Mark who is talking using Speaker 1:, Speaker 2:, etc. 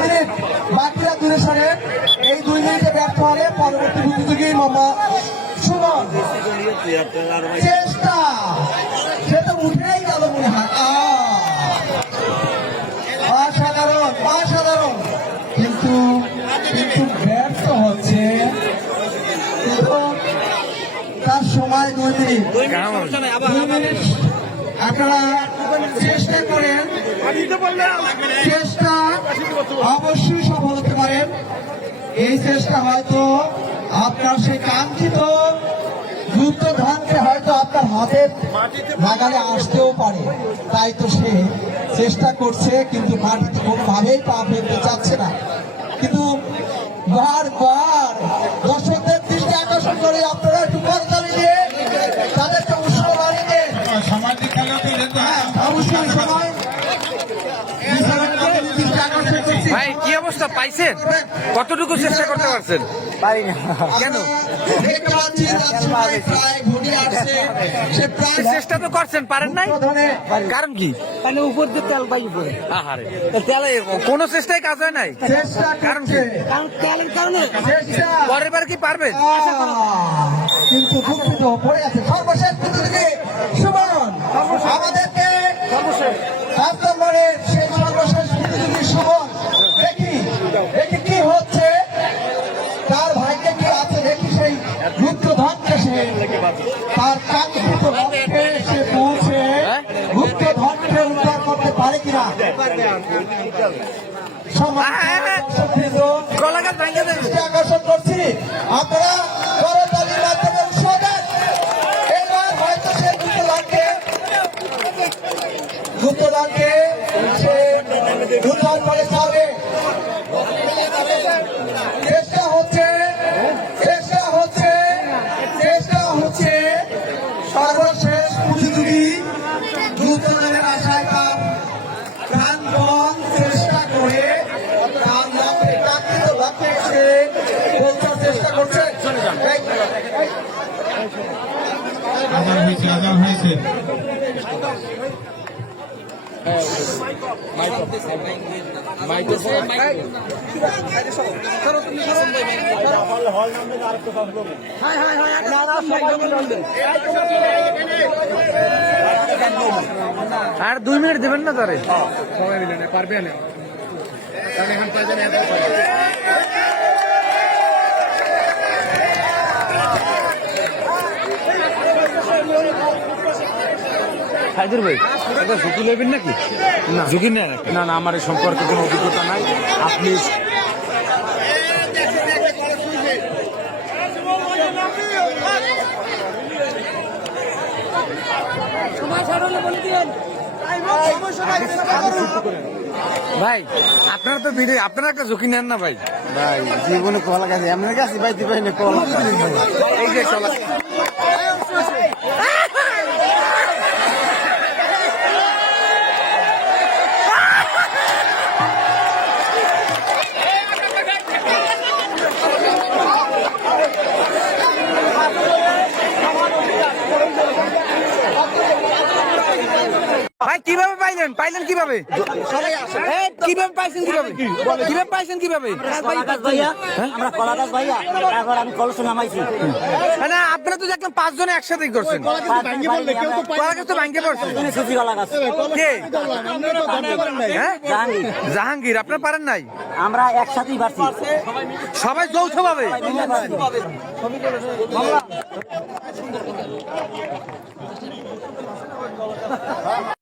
Speaker 1: Minute বাকিরা দূরে সরে এই দুই মিনিটে ব্যর্থ হলে পরবর্তী প্রতিযোগী মোহাম্মদ সুমন। চেষ্টা। সে তো উঠেই গেল মনে হয়! অসাধারণ অসাধারণ। কিন্তু কিন্তু ব্যর্থ হচ্ছে। তার সময় দুই মিনিট। দুই মিনিট আপনারা চেষ্টা করেন, চেষ্টা অবশ্যই সফল হতে পারেন। এই চেষ্টা হয়তো আপনার সেই কাঙ্ক্ষিত যুক্ত ধানকে হয়তো আপনার হাতের নাগালে আসতেও পারে। তাই তো সে চেষ্টা করছে, কিন্তু মাটিতে কোনোভাবেই পা ফেলতে চাচ্ছে না। কিন্তু বারবার দর্শকদের দৃষ্টি আকর্ষণ করে আপনারা
Speaker 2: অবস্থা পাইছেন? কতটুকু চেষ্টা করতে পারছেন?
Speaker 3: পারি না।
Speaker 2: কেন? চেষ্টা তো করছেন পারেন নাই? কারণ কি?
Speaker 3: মানে উপর দিয়ে তেল পাই উপরে
Speaker 2: আহারে। কোনো চেষ্টাই কাজ হয় নাই? কারণ কি?
Speaker 3: কারণ তেলের কারণে।
Speaker 2: পরের বার কি পারবেন?
Speaker 1: কিন্তু দুঃখিত পড়ে আছে। সর্বশেষ তার কাঙ্ক্ষিত লক্ষ্যে সে পৌঁছে উদ্ধার করতে পারে কিনা? আকর্ষণ করছি। আপনারা করতালির মাধ্যমে উৎসাহ দেন। এবার হয়তো সে গুপ্তদানকে গুপ্তদানকে সে
Speaker 4: আজান হয়েছে আজান হয়েছে।
Speaker 2: আর দুই মিনিট দেবেন না তারে? হায়দুর ভাই এটা ঝুঁকি নেবেন নাকি? না। ঝুঁকি নেয় নাকি
Speaker 5: না না আমার এই সম্পর্কে কোনো অভিজ্ঞতা নাই। আপনি
Speaker 2: ভাই আপনারা তো ভিডিও আপনারা একটা ঝুঁকি নেন না ভাই।
Speaker 3: ভাই জীবনে কলা গাছ এমন গাছ ভাই দিবাই না কলা
Speaker 2: এই যে চলা ভাই কীভাবে পাইলেন? পাইলেন কীভাবে? কীভাবে পাইছেন কীভাবে? কীভাবে পাইছেন কীভাবে?
Speaker 3: আমরা ভাইয়া। তারপর আমি নামাইছি।
Speaker 2: মানে আপনারা তো দেখলাম পাঁচজনে একসাথেই করছেন। তো ভাঙ্গে পড়ছে। কে? হ্যাঁ?
Speaker 3: জাহাঙ্গীর।
Speaker 2: জাহাঙ্গীর আপনারা পারেন নাই?
Speaker 3: আমরা একসাথেই পারছি।
Speaker 2: সবাই যৌথ